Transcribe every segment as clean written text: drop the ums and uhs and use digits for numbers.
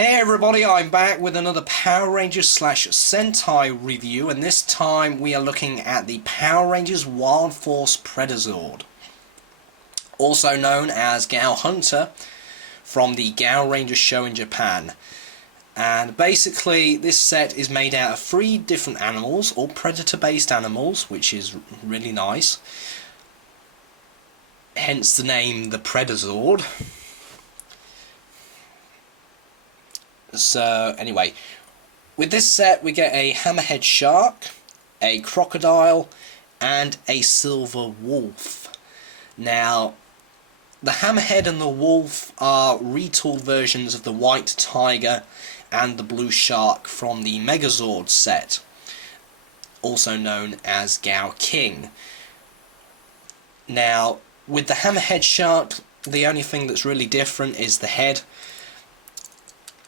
Hey everybody, I'm back with another Power Rangers / Sentai review, and this time we are looking at the Power Rangers Wild Force Predazord, also known as Gaohunter, from the Gaoranger show in Japan. And basically this set is made out of 3 different animals, all predator based animals, which is really nice, hence the name the Predazord. So anyway, with this set we get a Hammerhead Shark, a Crocodile, and a Silver Wolf. Now, the Hammerhead and the Wolf are retooled versions of the White Tiger and the Blue Shark from the Megazord set, also known as Gao King. Now, with the Hammerhead Shark, the only thing that's really different is the head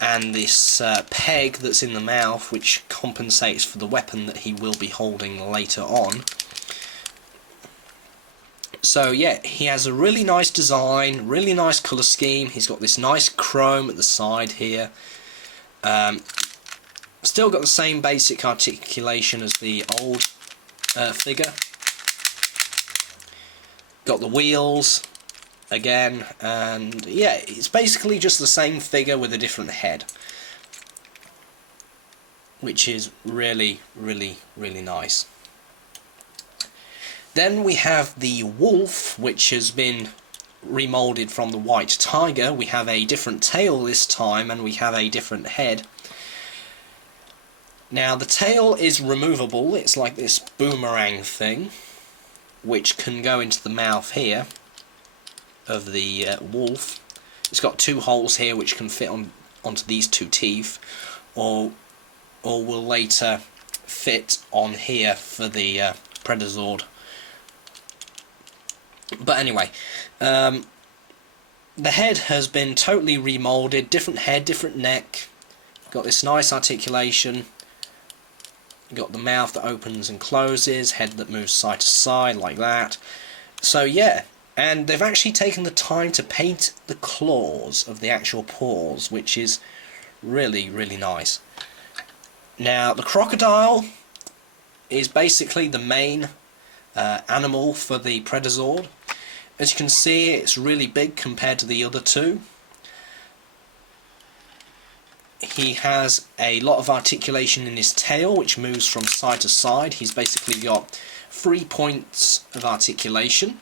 and this peg that's in the mouth, which compensates for the weapon that he will be holding later on. So yeah, he has a really nice design, really nice colour scheme. He's got this nice chrome at the side here. Still got the same basic articulation as the old figure. Got the wheels again, and yeah, it's basically just the same figure with a different head, which is really nice. Then we have the Wolf, which has been remolded from the White Tiger. We have a different tail this time, and we have a different head. Now the tail is removable. It's like this boomerang thing, which can go into the mouth here of the wolf. It's got 2 holes here which can fit onto these 2 teeth, or will later fit on here for the Predazord. But anyway, the head has been totally remolded, different head, different neck, got this nice articulation, got the mouth that opens and closes, head that moves side to side like that. So yeah, and they've actually taken the time to paint the claws of the actual paws, which is really nice. Now the Crocodile is basically the main animal for the Predazord. As you can see, it's really big compared to the other 2. He has a lot of articulation in his tail, which moves from side to side. He's basically got 3 points of articulation.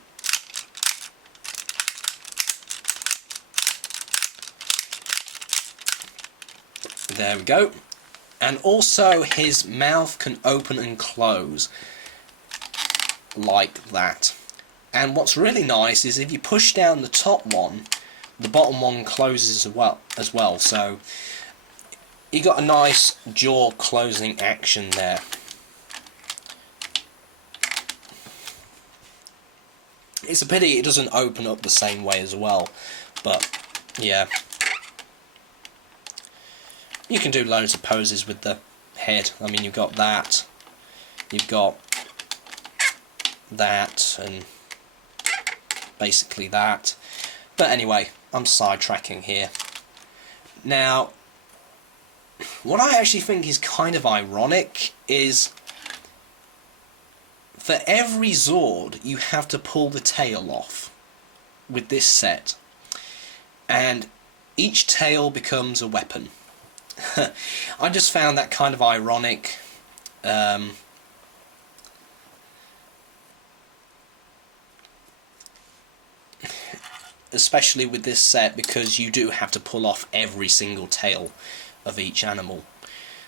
There we go. And also his mouth can open and close like that. And what's really nice is if you push down the top one, the bottom one closes as well. So you got a nice jaw closing action there. It's a pity it doesn't open up the same way as well, but yeah. You can do loads of poses with the head. I mean, you've got that, you've got that, and basically that. But anyway, I'm sidetracking here. Now, what I actually think is kind of ironic is for every Zord you have to pull the tail off with this set, and each tail becomes a weapon. I just found that kind of ironic. Especially with this set, because you do have to pull off every single tail of each animal.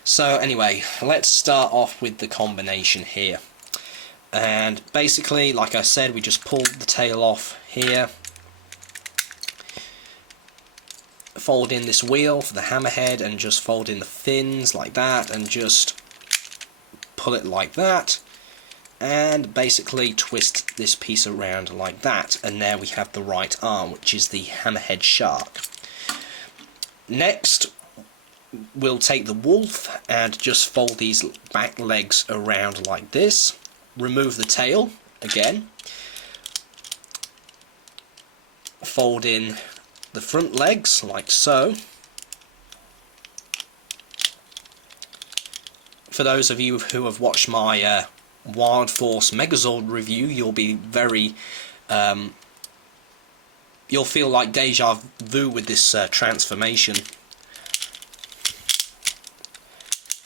So anyway, let's start off with the combination here. And basically, like I said, we just pulled the tail off here, fold in this wheel for the hammerhead, and just fold in the fins like that, and just pull it like that, and basically twist this piece around like that, and there we have the right arm, which is the Hammerhead Shark. Next, we'll take the wolf and just fold these back legs around like this, remove the tail again, fold in the front legs like so, for those of you who have watched my Wild Force Megazord review, you'll be very... you'll feel like deja vu with this transformation.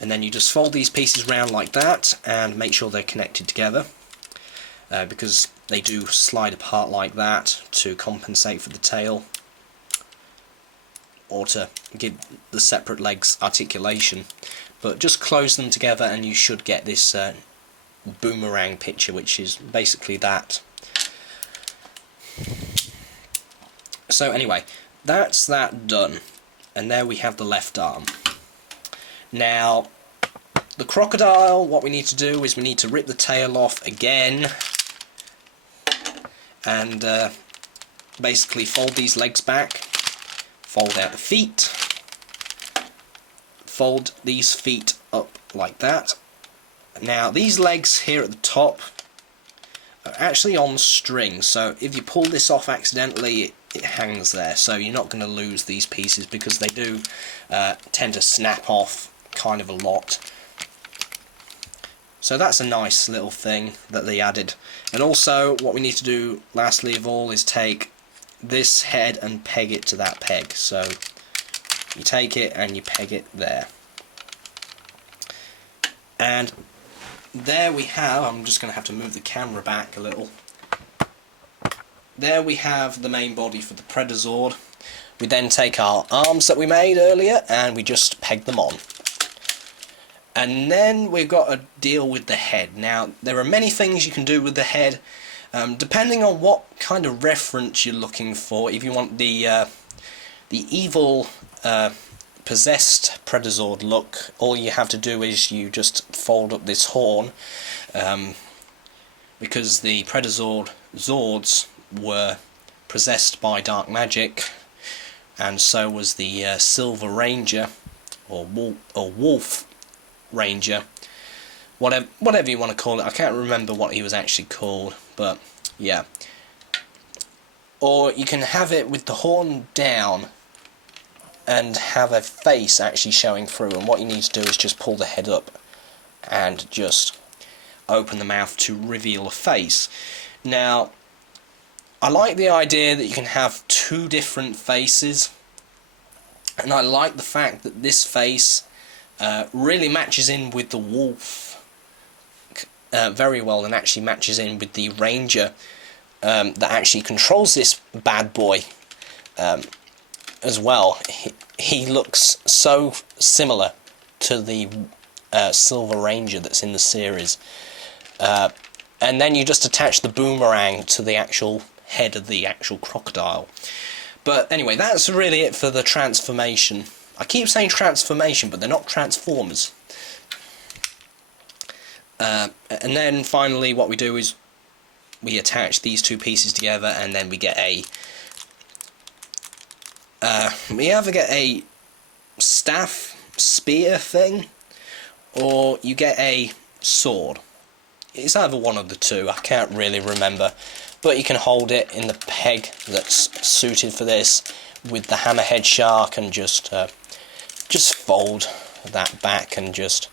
And then you just fold these pieces round like that and make sure they're connected together, because they do slide apart like that to compensate for the tail, or to give the separate legs articulation. But just close them together and you should get this boomerang picture, which is basically that. So anyway, that's that done, and there we have the left arm. Now, the crocodile, what we need to do is we need to rip the tail off again, and basically fold these legs back, fold out the feet, fold these feet up like that. Now, these legs here at the top are actually on strings, so if you pull this off accidentally, it hangs there, so you're not going to lose these pieces, because they do tend to snap off kind of a lot. So that's a nice little thing that they added. And also what we need to do lastly of all is take this head and peg it to that peg. So you take it and you peg it there. And there we have, I'm just going to have to move the camera back a little. There we have the main body for the Predazord. We then take our arms that we made earlier and we just peg them on. And then we've got to deal with the head. Now, there are many things you can do with the head, depending on what kind of reference you're looking for. If you want the evil possessed Predazord look, all you have to do is you just fold up this horn, because the Predazord Zords were possessed by dark magic, and so was the Silver Ranger, or Wolf Ranger, whatever you want to call it. I can't remember what he was actually called, but yeah. Or you can have it with the horn down and have a face actually showing through, and what you need to do is just pull the head up and just open the mouth to reveal a face. Now, I like the idea that you can have two different faces, and I like the fact that this face really matches in with the wolf very well, and actually matches in with the ranger that actually controls this bad boy as well. He looks so similar to the Silver Ranger that's in the series. And then you just attach the boomerang to the actual head of the actual crocodile. But anyway, that's really it for the transformation. I keep saying transformation, but they're not transformers. And then finally what we do is we attach these two pieces together, and then we get a we either get a staff spear thing, or you get a sword. It's either one of the two, I can't really remember, but you can hold it in the peg that's suited for this with the Hammerhead Shark, and just fold that back and just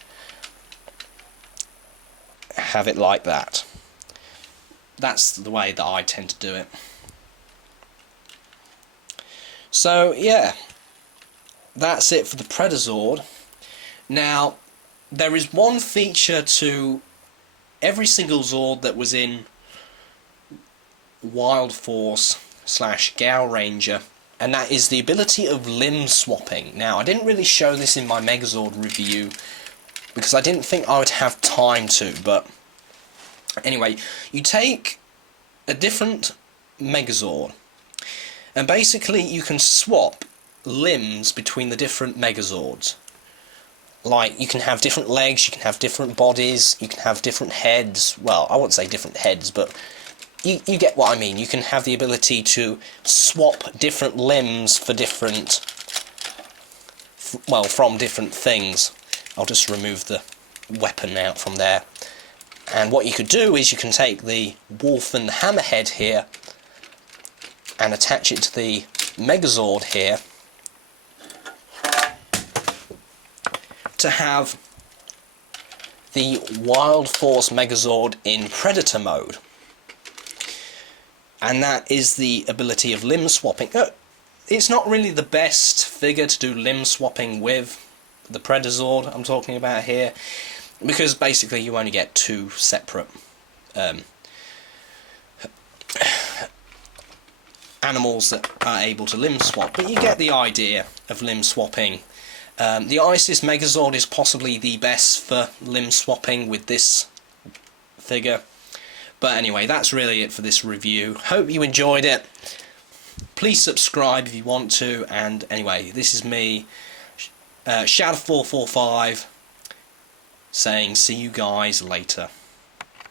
have it like that. That's the way that I tend to do it. So yeah, that's it for the Predazord. Now, there is one feature to every single Zord that was in Wild Force / Gaoranger, and that is the ability of limb swapping. Now, I didn't really show this in my Megazord review because I didn't think I would have time to, but anyway, you take a different Megazord, and basically you can swap limbs between the different Megazords. Like, you can have different legs, you can have different bodies, you can have different heads. Well, I won't say different heads, but you get what I mean. You can have the ability to swap different limbs for different, well, from different things. I'll just remove the weapon out from there. And what you could do is you can take the wolf and the hammerhead here and attach it to the Megazord here to have the Wild Force Megazord in Predator mode. And that is the ability of limb swapping. It's not really the best figure to do limb swapping with, the Predazord I'm talking about here, because basically you only get two separate animals that are able to limb swap, but you get the idea of limb swapping. The ISIS Megazord is possibly the best for limb swapping with this figure. But anyway, that's really it for this review. Hope you enjoyed it. Please subscribe if you want to. And anyway, this is me, Shadow445, saying see you guys later.